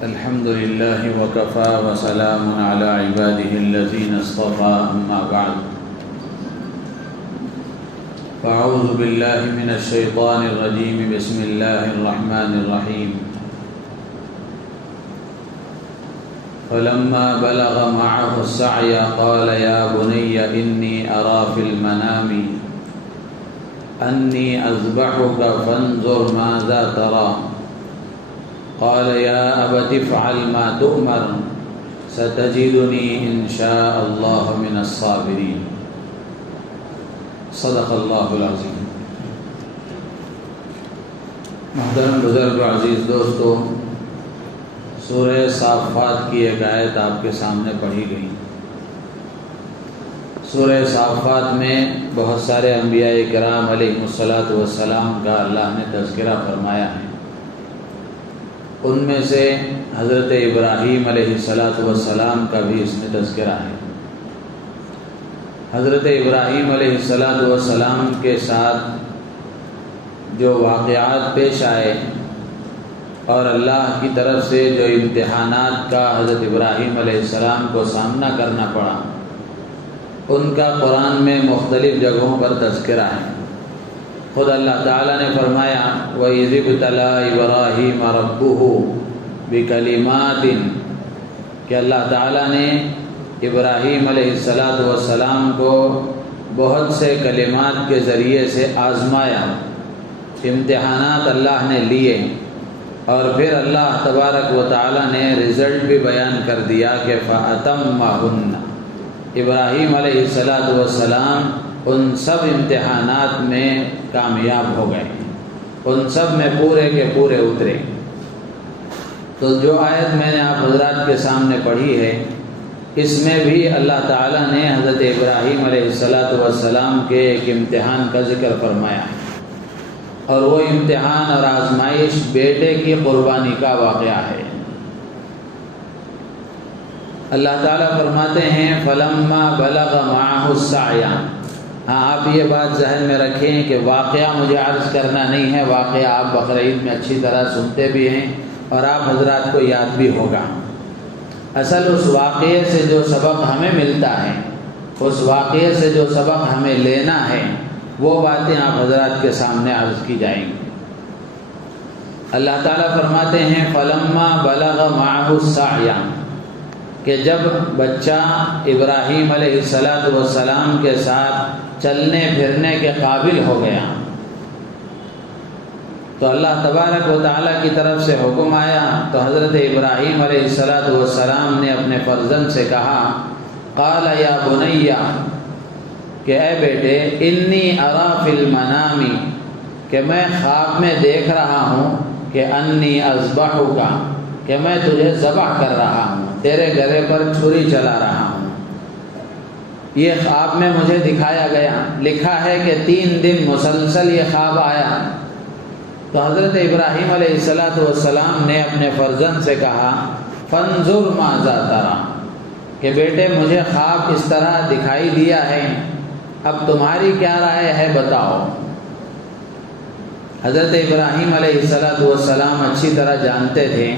الحمد لله وكفى وسلام على عباده الذين اصطفى أما بعد فأعوذ بالله من الشيطان الرجيم بسم الله الرحمن الرحيم فلما بلغ معه السعي قال يا بني إني أرى في المنام أني أذبحك فانظر ماذا ترى قال يا أبت افعل ما تؤمر ستجدني إن شاء الله من الصابرين صدق اللہ العظیم۔ محترم بزرگ و عزیز دوستو، سورہ صافات کی ایک آیت آپ کے سامنے پڑھی گئی۔ سورہ صافات میں بہت سارے انبیاء کرام علیہ الصلاۃ والسلام کا اللہ نے تذکرہ فرمایا ہے۔ ان میں سے حضرت ابراہیم علیہ الصلاۃ والسلام کا بھی اس میں تذکرہ ہے۔ حضرت ابراہیم علیہ الصلاۃ والسلام کے ساتھ جو واقعات پیش آئے اور اللہ کی طرف سے جو امتحانات کا حضرت ابراہیم علیہ السلام کو سامنا کرنا پڑا، ان کا قرآن میں مختلف جگہوں پر تذکرہ ہے۔ خود اللہ تعالیٰ نے فرمایا وَإِذِ ابْتَلَىٰ إِبْرَاهِيمَ رَبُّهُ بِكَلِمَاتٍ کہ اللہ تعالیٰ نے ابراہیم علیہ السلام کو بہت سے کلمات کے ذریعے سے آزمایا، امتحانات اللہ نے لیے، اور پھر اللہ تبارک و تعالیٰ نے رزلٹ بھی بیان کر دیا کہ فَأَتَمَّهُنَّ ابراہیم علیہ السلام ان سب امتحانات میں کامیاب ہو گئے، ان سب میں پورے کے پورے اترے۔ تو جو آیت میں نے آپ حضرات کے سامنے پڑھی ہے، اس میں بھی اللہ تعالیٰ نے حضرت ابراہیم علیہ السلام کے ایک امتحان کا ذکر فرمایا ہے، اور وہ امتحان اور آزمائش بیٹے کی قربانی کا واقعہ ہے۔ اللہ تعالیٰ فرماتے ہیں فَلَمَّا بَلَغَ مَعَهُ السَّعْيَ۔ ہاں، آپ یہ بات ذہن میں رکھیں کہ واقعہ مجھے عرض کرنا نہیں ہے، واقعہ آپ بقرعید میں اچھی طرح سنتے بھی ہیں اور آپ حضرات کو یاد بھی ہوگا۔ اصل اس واقعے سے جو سبق ہمیں ملتا ہے، اس واقعے سے جو سبق ہمیں لینا ہے، وہ باتیں آپ حضرات کے سامنے عرض کی جائیں گی۔ اللہ تعالیٰ فرماتے ہیں فَلَمَّا بَلَغَ مَعَهُ السَّعْيَ کہ جب بچہ ابراہیم علیہ السلام کے ساتھ چلنے پھرنے کے قابل ہو گیا، تو اللہ تبارک و تعالیٰ کی طرف سے حکم آیا، تو حضرت ابراہیم علیہ السلام نے اپنے فرزند سے کہا قال یا بنی کہ اے بیٹے انی ارا فی المنام کہ میں خواب میں دیکھ رہا ہوں کہ انی اذبحک کہ میں تجھے ذبح کر رہا ہوں، تیرے گلے پر چھری چلا رہا ہوں۔ یہ خواب میں مجھے دکھایا گیا، لکھا ہے کہ 3 دن مسلسل یہ خواب آیا۔ تو حضرت ابراہیم علیہ السلام نے اپنے فرزند سے کہا فانظر ماذا تری کہ بیٹے مجھے خواب اس طرح دکھائی دیا ہے، اب تمہاری کیا رائے ہے بتاؤ۔ حضرت ابراہیم علیہ السلام اچھی طرح جانتے تھے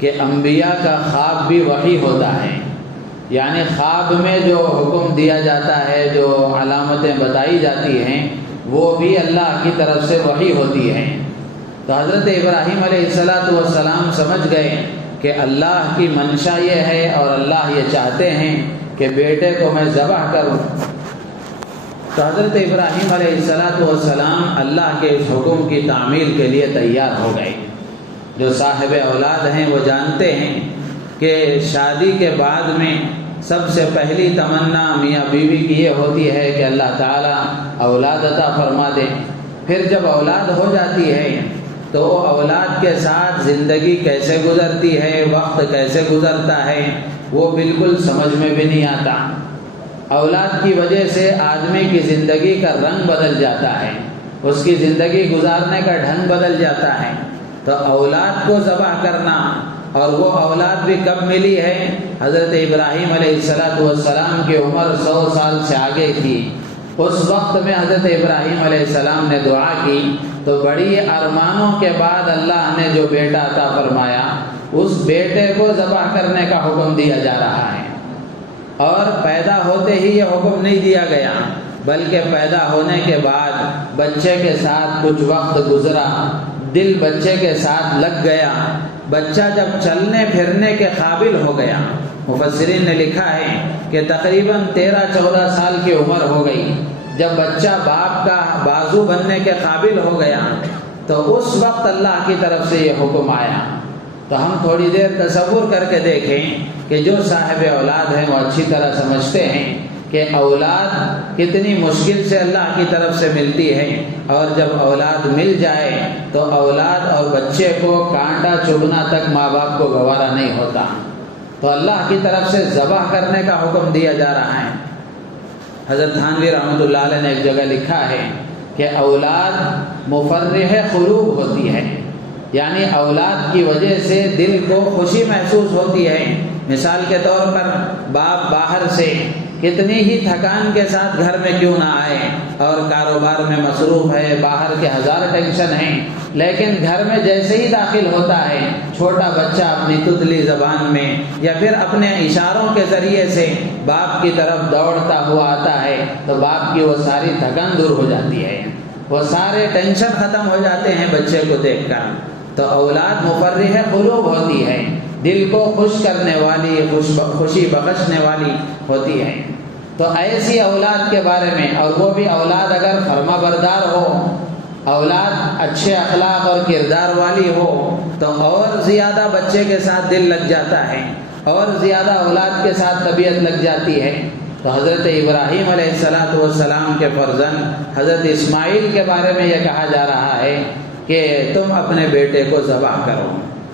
کہ انبیاء کا خواب بھی وحی ہوتا ہے، یعنی خواب میں جو حکم دیا جاتا ہے، جو علامتیں بتائی جاتی ہیں، وہ بھی اللہ کی طرف سے وحی ہوتی ہیں۔ تو حضرت ابراہیم علیہ السلام سمجھ گئے کہ اللہ کی منشا یہ ہے اور اللہ یہ چاہتے ہیں کہ بیٹے کو میں ذبح کروں۔ تو حضرت ابراہیم علیہ السلام اللہ کے اس حکم کی تعمیل کے لیے تیار ہو گئے۔ جو صاحب اولاد ہیں وہ جانتے ہیں کہ شادی کے بعد میں سب سے پہلی تمنا میاں بیوی کی یہ ہوتی ہے کہ اللہ تعالیٰ اولاد عطا فرما دے۔ پھر جب اولاد ہو جاتی ہے تو اولاد کے ساتھ زندگی کیسے گزرتی ہے، وقت کیسے گزرتا ہے، وہ بالکل سمجھ میں بھی نہیں آتا۔ اولاد کی وجہ سے آدمی کی زندگی کا رنگ بدل جاتا ہے، اس کی زندگی گزارنے کا ڈھنگ بدل جاتا ہے۔ تو اولاد کو ذبح کرنا، اور وہ اولاد بھی کب ملی ہے؟ حضرت ابراہیم علیہ السلام کی عمر 100 سال سے آگے تھی۔ اس وقت میں حضرت ابراہیم علیہ السلام نے دعا کی تو بڑی ارمانوں کے بعد اللہ نے جو بیٹا عطا فرمایا اس بیٹے کو ذبح کرنے کا حکم دیا جا رہا ہے، اور پیدا ہوتے ہی یہ حکم نہیں دیا گیا، بلکہ پیدا ہونے کے بعد بچے کے ساتھ کچھ وقت گزرا، دل بچے کے ساتھ لگ گیا، بچہ جب چلنے پھرنے کے قابل ہو گیا، مفسرین نے لکھا ہے کہ تقریباً 13-14 سال کی عمر ہو گئی، جب بچہ باپ کا بازو بننے کے قابل ہو گیا تو اس وقت اللہ کی طرف سے یہ حکم آیا۔ تو ہم تھوڑی دیر تصور کر کے دیکھیں کہ جو صاحب اولاد ہیں وہ اچھی طرح سمجھتے ہیں کہ اولاد کتنی مشکل سے اللہ کی طرف سے ملتی ہے، اور جب اولاد مل جائے تو اولاد اور بچے کو کانٹا چبھنا تک ماں باپ کو گوارا نہیں ہوتا۔ تو اللہ کی طرف سے ذبح کرنے کا حکم دیا جا رہا ہے۔ حضرت تھانوی رحمۃ اللہ علیہ نے ایک جگہ لکھا ہے کہ اولاد مفرح قلوب ہوتی ہے، یعنی اولاد کی وجہ سے دل کو خوشی محسوس ہوتی ہے۔ مثال کے طور پر باپ باہر سے کتنی ہی تھکان کے ساتھ گھر میں کیوں نہ آئے، اور کاروبار میں مصروف ہے، باہر کے ہزار ٹینشن ہیں، لیکن گھر میں جیسے ہی داخل ہوتا ہے چھوٹا بچہ اپنی تتلی زبان میں یا پھر اپنے اشاروں کے ذریعے سے باپ کی طرف دوڑتا ہوا آتا ہے تو باپ کی وہ ساری تھکان دور ہو جاتی ہے، وہ سارے ٹینشن ختم ہو جاتے ہیں بچے کو دیکھ کر۔ تو اولاد مفرح قلوب ہوتی ہے، دل کو خوش کرنے والی، خوشی بخشنے والی ہوتی ہے۔ تو ایسی اولاد کے بارے میں، اور وہ بھی اولاد اگر فرما بردار ہو، اولاد اچھے اخلاق اور کردار والی ہو تو اور زیادہ بچے کے ساتھ دل لگ جاتا ہے، اور زیادہ اولاد کے ساتھ طبیعت لگ جاتی ہے۔ تو حضرت ابراہیم علیہ السلام کے فرزند حضرت اسماعیل کے بارے میں یہ کہا جا رہا ہے کہ تم اپنے بیٹے کو ذبح کرو۔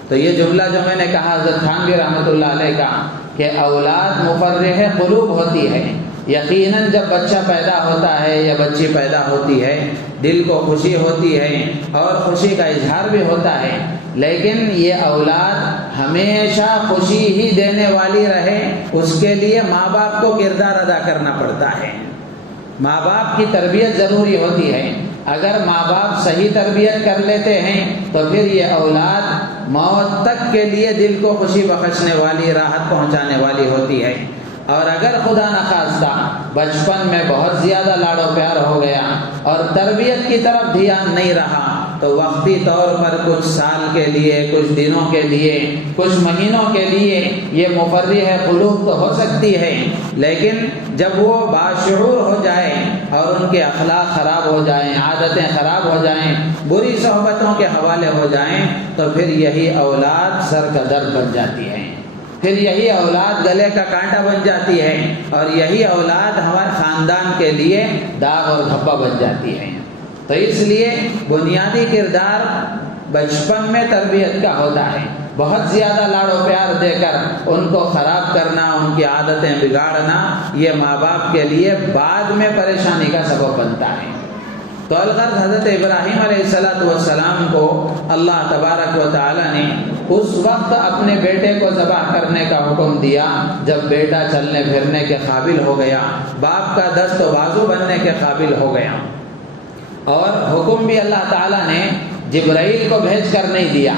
تو یہ جملہ جو میں نے کہا حضرت تھانوی رحمۃ اللہ علیہ کا کہ اولاد مفرح قلوب ہوتی ہے، یقیناً جب بچہ پیدا ہوتا ہے یا بچی پیدا ہوتی ہے دل کو خوشی ہوتی ہے اور خوشی کا اظہار بھی ہوتا ہے، لیکن یہ اولاد ہمیشہ خوشی ہی دینے والی رہے اس کے لیے ماں باپ کو کردار ادا کرنا پڑتا ہے۔ ماں باپ کی تربیت ضروری ہوتی ہے۔ اگر ماں باپ صحیح تربیت کر لیتے ہیں تو پھر یہ اولاد موت تک کے لیے دل کو خوشی بخشنے والی، راحت پہنچانے والی ہوتی ہے۔ اور اگر خدا نخواستہ بچپن میں بہت زیادہ لاڑ و پیار ہو گیا اور تربیت کی طرف دھیان نہیں رہا تو وقتی طور پر کچھ سال کے لیے، کچھ دنوں کے لیے، کچھ مہینوں کے لیے یہ مفرح قلوب تو ہو سکتی ہے، لیکن جب وہ باشعور ہو جائے اور ان کے اخلاق خراب ہو جائیں، عادتیں خراب ہو جائیں، بری صحبتوں کے حوالے ہو جائیں تو پھر یہی اولاد سر کا درد بن جاتی ہے، پھر یہی اولاد گلے کا کانٹا بن جاتی ہے، اور یہی اولاد ہمارے خاندان کے لیے داغ اور دھبا بن جاتی ہے۔ تو اس لیے بنیادی کردار بچپن میں تربیت کا ہوتا ہے۔ بہت زیادہ لاڑ و پیار دے کر ان کو خراب کرنا، ان کی عادتیں بگاڑنا، یہ ماں باپ کے لیے بعد میں پریشانی کا سبب بنتا ہے۔ تو الغرض حضرت ابراہیم علیہ السلام کو اللہ تبارک و تعالی نے اس وقت اپنے بیٹے کو ذبح کرنے کا حکم دیا جب بیٹا چلنے پھرنے کے قابل ہو گیا، باپ کا دست و بازو بننے کے قابل ہو گیا۔ اور حکم بھی اللہ تعالیٰ نے جبرائیل کو بھیج کر نہیں دیا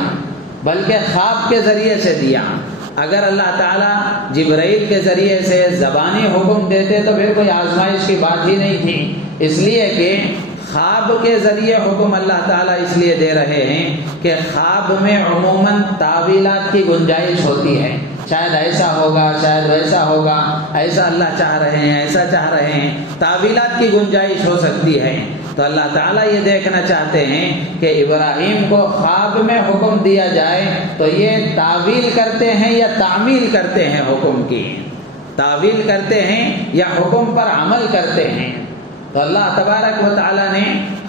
بلکہ خواب کے ذریعے سے دیا۔ اگر اللہ تعالیٰ جبرائیل کے ذریعے سے زبانی حکم دیتے تو پھر کوئی آزمائش کی بات ہی نہیں تھی، اس لیے کہ خواب کے ذریعے حکم اللہ تعالیٰ اس لیے دے رہے ہیں کہ خواب میں عموماً تعویلات کی گنجائش ہوتی ہے، شاید ایسا ہوگا، شاید ویسا ہوگا، ایسا اللہ چاہ رہے ہیں، ایسا چاہ رہے ہیں، تعویلات کی گنجائش ہو سکتی ہے۔ تو اللہ تعالیٰ یہ دیکھنا چاہتے ہیں کہ ابراہیم کو خواب میں حکم دیا جائے تو یہ تعویل کرتے ہیں یا تعمیل کرتے ہیں، حکم کی تعویل کرتے ہیں یا حکم پر عمل کرتے ہیں۔ تو اللہ تبارک و تعالیٰ نے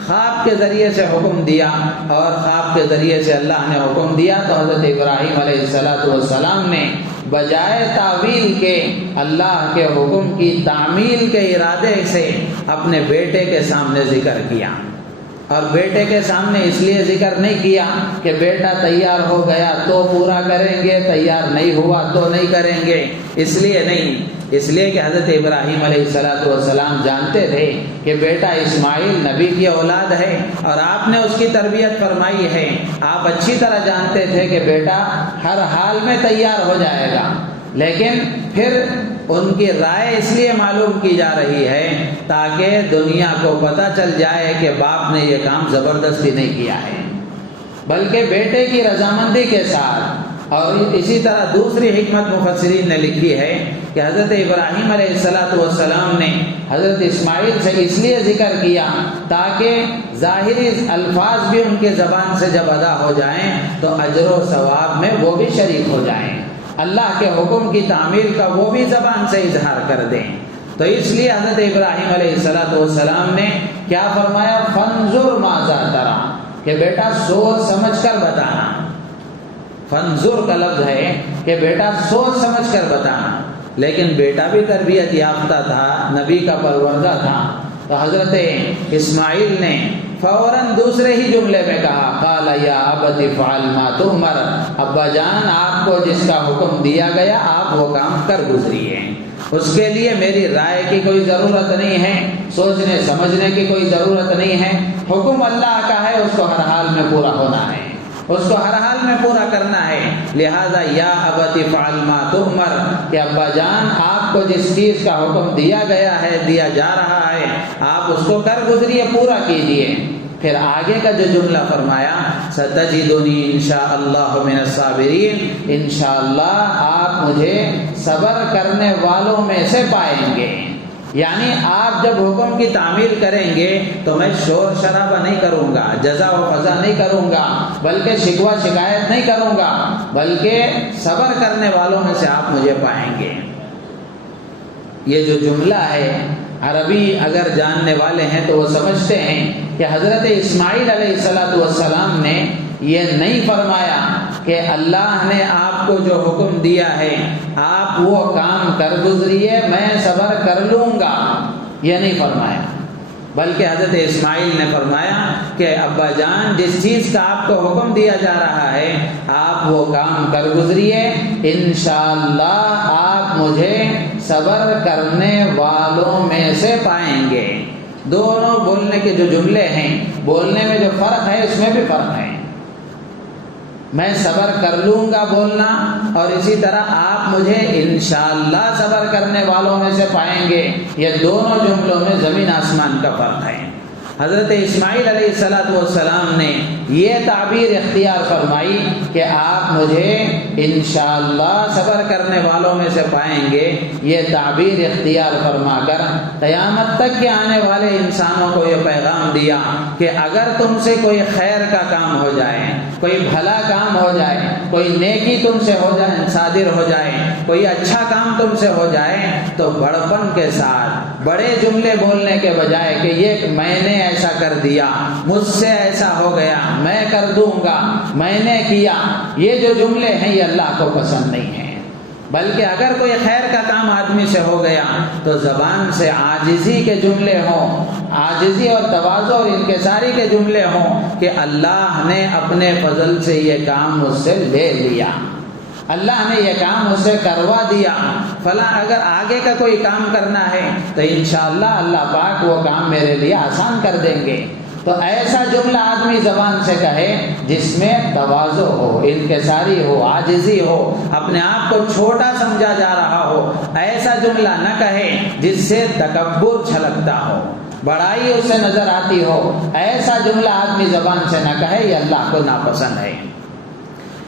خواب کے ذریعے سے حکم دیا، اور خواب کے ذریعے سے اللہ نے حکم دیا تو حضرت ابراہیم علیہ السلام نے بجائے تعویل کے اللہ کے حکم کی تعمیل کے ارادے سے اپنے بیٹے کے سامنے ذکر کیا۔ اور بیٹے کے سامنے اس لیے ذکر نہیں کیا کہ بیٹا تیار ہو گیا تو پورا کریں گے، تیار نہیں ہوا تو نہیں کریں گے، اس لیے نہیں، اس لیے کہ حضرت ابراہیم علیہ السلام جانتے تھے کہ بیٹا اسماعیل نبی کی اولاد ہے اور آپ نے اس کی تربیت فرمائی ہے. آپ اچھی طرح جانتے تھے کہ بیٹا ہر حال میں تیار ہو جائے گا، لیکن پھر ان کی رائے اس لیے معلوم کی جا رہی ہے تاکہ دنیا کو پتہ چل جائے کہ باپ نے یہ کام زبردستی نہیں کیا ہے بلکہ بیٹے کی رضامندی کے ساتھ. اور اسی طرح دوسری حکمت مفسرین نے لکھی ہے کہ حضرت ابراہیم علیہ السلام نے حضرت اسماعیل سے اس لیے ذکر کیا تاکہ ظاہری الفاظ بھی ان کے زبان سے جب ادا ہو جائیں تو اجر و ثواب میں وہ بھی شریک ہو جائیں، اللہ کے حکم کی تعمیل کا وہ بھی زبان سے اظہار کر دیں. تو اس لیے حضرت ابراہیم علیہ السلام نے کیا فرمایا، فانظر ماذا ترى، کہ بیٹا سوچ سمجھ کر بتانا. فانظر کا لفظ ہے کہ بیٹا سوچ سمجھ کر بتانا. لیکن بیٹا بھی تربیت یافتہ تھا، نبی کا پروردہ تھا، تو حضرت اسماعیل نے فوراً دوسرے ہی جملے میں کہا، قال یا ابت افعل ما تؤمر، ابا جان آپ کو جس کا حکم دیا گیا آپ وہ کام کر گزریے، اس کے لیے میری رائے کی کوئی ضرورت نہیں ہے، سوچنے سمجھنے کی کوئی ضرورت نہیں ہے. حکم اللہ کا ہے، اس کو ہر حال میں پورا ہونا ہے، اس کو ہر حال میں پورا کرنا ہے. لہذا یا ابت افعل ما تؤمر، کہ ابا جان آپ کو جس چیز کا حکم دیا گیا ہے، دیا جا رہا ہے، آپ اس کو کر گزریے، پورا کیجیے. پھر آگے کا جو جملہ فرمایا، ستجدنی انشاءاللہ من الصابرین، انشاءاللہ آپ مجھے صبر کرنے والوں میں سے پائیں گے. یعنی آپ جب حکم کی تعمیل کریں گے تو میں شور شرابہ نہیں کروں گا، جزا و فضا نہیں کروں گا، بلکہ شکوہ شکایت نہیں کروں گا، بلکہ صبر کرنے والوں میں سے آپ مجھے پائیں گے. یہ جو جملہ ہے عربی اگر جاننے والے ہیں تو وہ سمجھتے ہیں کہ حضرت اسماعیل علیہ السلام نے یہ نہیں فرمایا کہ اللہ نے آپ کو جو حکم دیا ہے آپ وہ کام کر گزریے، میں صبر کر لوں گا، یہ نہیں فرمایا، بلکہ حضرت اسماعیل نے فرمایا کہ ابا جان جس چیز کا آپ کو حکم دیا جا رہا ہے آپ وہ کام کر گزریے، انشاءاللہ آپ مجھے صبر کرنے والوں میں سے پائیں گے. دونوں بولنے کے جو جملے ہیں، بولنے میں جو فرق ہے اس میں بھی فرق ہے. میں صبر کر لوں گا بولنا، اور اسی طرح آپ مجھے انشاءاللہ صبر کرنے والوں میں سے پائیں گے، یہ دونوں جملوں میں زمین آسمان کا فرق ہے. حضرت اسماعیل علیہ السلام نے یہ تعبیر اختیار فرمائی کہ آپ مجھے انشاءاللہ صبر کرنے والوں میں سے پائیں گے. یہ تعبیر اختیار فرما کر قیامت تک کے آنے والے انسانوں کو یہ پیغام دیا کہ اگر تم سے کوئی خیر کا کام ہو جائے، کوئی بھلا کام ہو جائے، کوئی نیکی تم سے ہو جائے، صادر ہو جائے، کوئی اچھا کام تم سے ہو جائے، تو بڑپن کے ساتھ بڑے جملے بولنے کے بجائے کہ یہ میں نے ایسا کر دیا، مجھ سے ایسا ہو گیا، میں کر دوں گا، میں نے کیا، یہ جو جملے ہیں یہ اللہ کو پسند نہیں ہیں. بلکہ اگر کوئی خیر کا کام آدمی سے ہو گیا تو زبان سے عاجزی کے جملے ہوں، عاجزی اور تواضع اور انکساری کے جملے ہوں کہ اللہ نے اپنے فضل سے یہ کام مجھ سے لے لیا، اللہ نے یہ کام مجھ سے کروا دیا، فلاں اگر آگے کا کوئی کام کرنا ہے تو انشاءاللہ اللہ پاک وہ کام میرے لیے آسان کر دیں گے. تو ایسا جملہ آدمی زبان سے کہے جس میں تواضع ہو، انکساری ہو، عاجزی ہو، اپنے آپ کو چھوٹا سمجھا جا رہا ہو. ایسا جملہ نہ کہے جس سے تکبر چھلکتا ہو، بڑائی اس سے نظر آتی ہو. ایسا جملہ آدمی زبان سے نہ کہے، یہ اللہ کو ناپسند ہے.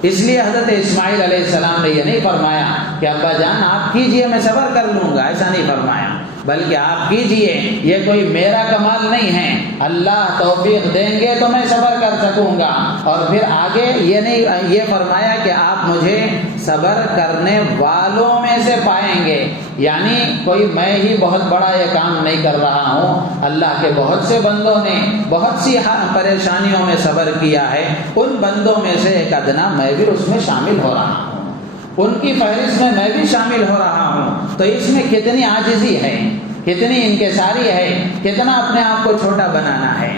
اس لیے حضرت اسماعیل علیہ السلام نے یہ نہیں فرمایا کہ ابا جان آپ کیجئے میں صبر کر لوں گا، ایسا نہیں فرمایا، بلکہ آپ کیجئے، یہ کوئی میرا کمال نہیں ہے، اللہ توفیق دیں گے تو میں صبر کر سکوں گا. اور پھر آگے یہ فرمایا کہ آپ مجھے صبر کرنے والوں میں سے پائیں گے. یعنی کوئی میں ہی بہت بڑا یہ کام نہیں کر رہا ہوں، اللہ کے بہت سے بندوں نے بہت سی پریشانیوں میں صبر کیا ہے، ان بندوں میں سے ایک ادنا میں بھی اس میں شامل ہو رہا ہوں، ان کی فہرست میں بھی شامل ہو رہا ہوں. تو اس میں کتنی عاجزی ہے، کتنی انکساری ہے، کتنا اپنے آپ کو چھوٹا بنانا ہے.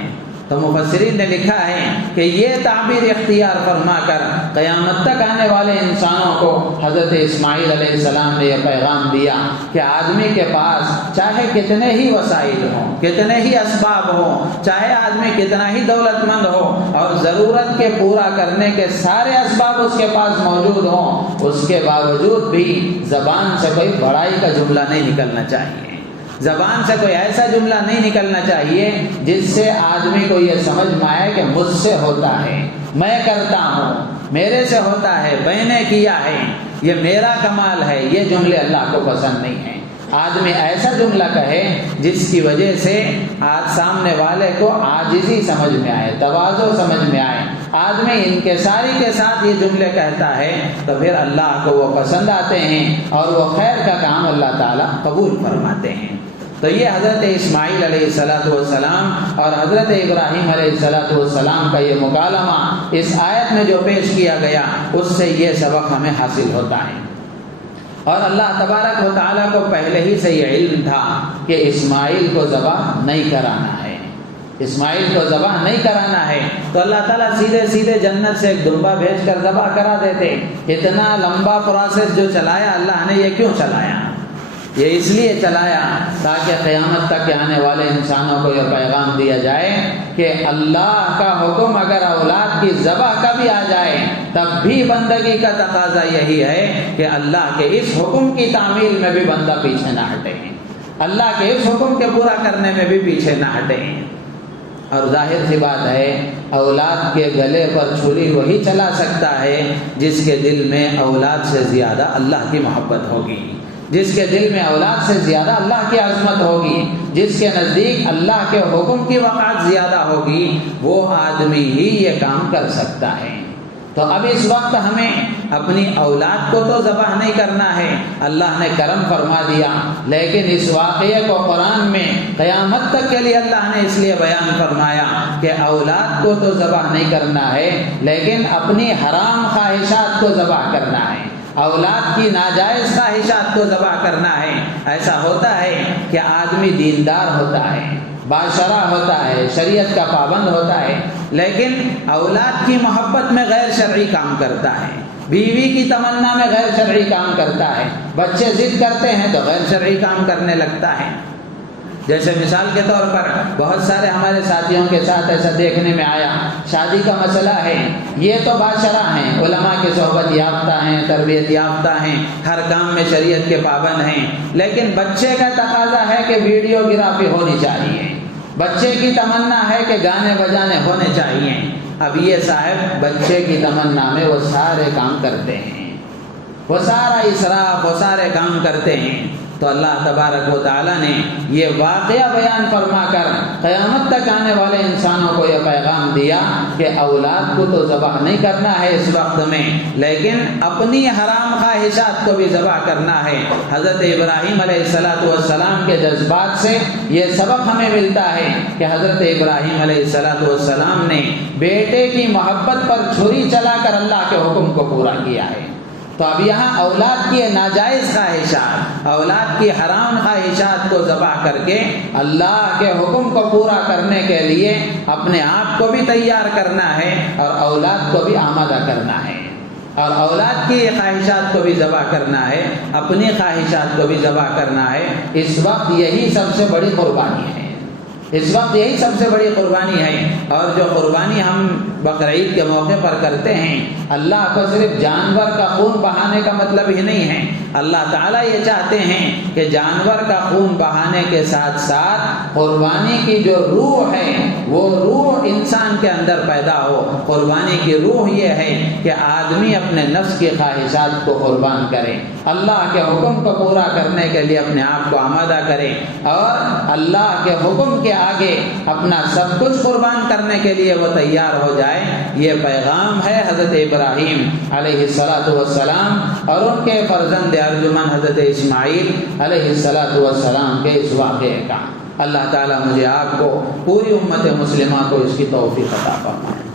تو تو مفسرین نے لکھا ہے کہ یہ تعبیر اختیار فرما کر قیامت تک آنے والے انسانوں کو حضرت اسماعیل علیہ السلام نے یہ پیغام دیا کہ آدمی کے پاس چاہے کتنے ہی وسائل ہوں، کتنے ہی اسباب ہوں، چاہے آدمی کتنا ہی دولت مند ہو اور ضرورت کے پورا کرنے کے سارے اسباب اس کے پاس موجود ہوں، اس کے باوجود بھی زبان سے کوئی بڑائی کا جملہ نہیں نکلنا چاہیے، زبان سے کوئی ایسا جملہ نہیں نکلنا چاہیے جس سے آدمی کو یہ سمجھ میں آئے کہ مجھ سے ہوتا ہے، میں کرتا ہوں، میرے سے ہوتا ہے، میں نے کیا ہے، یہ میرا کمال ہے۔ یہ جملے اللہ کو پسند نہیں ہیں۔ آدمی ایسا جملہ کہے جس کی وجہ سے آج سامنے والے کو عاجزی سمجھ میں آئے، تواضع سمجھ میں آئے۔ آدمی انکساری کے ساتھ یہ جملے کہتا ہے تو پھر اللہ کو وہ پسند آتے ہیں اور وہ خیر کا کام اللہ تعالیٰ قبول فرماتے ہیں۔ تو یہ حضرت اسماعیل علیہ السلام اور حضرت ابراہیم علیہ السلام کا یہ مکالمہ اس آیت میں جو پیش کیا گیا، اس سے یہ سبق ہمیں حاصل ہوتا ہے۔ اور اللہ تبارک و تعالیٰ کو پہلے ہی سے یہ علم تھا کہ اسماعیل کو ذبح نہیں کرانا ہے، اسماعیل کو ذبح نہیں کرانا ہے، تو اللہ تعالیٰ سیدھے سیدھے جنت سے ایک دمبا بھیج کر ذبح کرا دیتے۔ اتنا لمبا پروسیس جو چلایا اللہ نے، یہ کیوں چلایا؟ یہ اس لیے چلایا تاکہ قیامت تک کے آنے والے انسانوں کو یہ پیغام دیا جائے کہ اللہ کا حکم اگر اولاد کی ذبح کا بھی آ جائے تب بھی بندگی کا تقاضا یہی ہے کہ اللہ کے اس حکم کی تعمیل میں بھی بندہ پیچھے نہ ہٹے، اللہ کے اس حکم کے پورا کرنے میں بھی پیچھے نہ ہٹے۔ اور ظاہر سی بات ہے اولاد کے گلے پر چھری وہی چلا سکتا ہے جس کے دل میں اولاد سے زیادہ اللہ کی محبت ہوگی، جس کے دل میں اولاد سے زیادہ اللہ کی عظمت ہوگی، جس کے نزدیک اللہ کے حکم کی وقعت زیادہ ہوگی، وہ آدمی ہی یہ کام کر سکتا ہے۔ تو اب اس وقت ہمیں اپنی اولاد کو تو ذبح نہیں کرنا ہے، اللہ نے کرم فرما دیا، لیکن اس واقعے کو قرآن میں قیامت تک کے لیے اللہ نے اس لیے بیان فرمایا کہ اولاد کو تو ذبح نہیں کرنا ہے، لیکن اپنی حرام خواہشات کو ذبح کرنا ہے، اولاد کی ناجائز خواہشات کو ذبح کرنا ہے۔ ایسا ہوتا ہے کہ آدمی دیندار ہوتا ہے، باشرع ہوتا ہے، شریعت کا پابند ہوتا ہے، لیکن اولاد کی محبت میں غیر شرعی کام کرتا ہے، بیوی کی تمنا میں غیر شرعی کام کرتا ہے، بچے ضد کرتے ہیں تو غیر شرعی کام کرنے لگتا ہے۔ جیسے مثال کے طور پر بہت سارے ہمارے ساتھیوں کے ساتھ ایسا دیکھنے میں آیا، شادی کا مسئلہ ہے، یہ تو باشرع ہیں، علماء کے صحبت یافتہ ہیں، تربیت یافتہ ہیں، ہر کام میں شریعت کے پابند ہیں، لیکن بچے کا تقاضا ہے کہ ویڈیو گرافی ہونی چاہیے، بچے کی تمنا ہے کہ گانے بجانے ہونے چاہیے۔ اب یہ صاحب بچے کی تمنا میں وہ سارے کام کرتے ہیں، وہ سارا اسراف، وہ سارے کام کرتے ہیں۔ تو اللہ تبارک و تعالیٰ نے یہ واقعہ بیان فرما کر قیامت تک آنے والے انسانوں کو یہ پیغام دیا کہ اولاد کو تو ذبح نہیں کرنا ہے اس وقت میں، لیکن اپنی حرام خواہشات کو بھی ذبح کرنا ہے۔ حضرت ابراہیم علیہ السلام کے جذبات سے یہ سبق ہمیں ملتا ہے کہ حضرت ابراہیم علیہ السلام نے بیٹے کی محبت پر چھری چلا کر اللہ کے حکم کو پورا کیا ہے۔ تو اب یہاں اولاد کی ناجائز خواہشات، اولاد کی حرام خواہشات کو ذبح کر کے اللہ کے حکم کو پورا کرنے کے لیے اپنے آپ کو بھی تیار کرنا ہے اور اولاد کو بھی آمادہ کرنا ہے، اور اولاد کی خواہشات کو بھی ذبح کرنا ہے، اپنی خواہشات کو بھی ذبح کرنا ہے۔ اس وقت یہی سب سے بڑی قربانی ہے، اس وقت یہی سب سے بڑی قربانی ہے۔ اور جو قربانی ہم بقرعید کے موقع پر کرتے ہیں، اللہ کو صرف جانور کا خون بہانے کا مطلب ہی نہیں ہے، اللہ تعالیٰ یہ چاہتے ہیں کہ جانور کا خون بہانے کے ساتھ ساتھ قربانی کی جو روح ہے وہ روح انسان کے اندر پیدا ہو۔ قربانی کی روح یہ ہے کہ آدمی اپنے نفس کی خواہشات کو قربان کرے، اللہ کے حکم کو پورا کرنے کے لیے اپنے آپ کو آمادہ کرے، اور اللہ کے حکم کے آگے اپنا سب کچھ قربان کرنے کے لیے وہ تیار ہو جائے۔ یہ پیغام ہے حضرت ابراہیم علیہ السلام اور ان کے فرزند ارجمن حضرت اسماعیل علیہ السلام کے اس واقعے کا۔ اللہ تعالیٰ مجھے آپ کو، پوری امت مسلمہ کو اس کی توفیق عطا فرمائے۔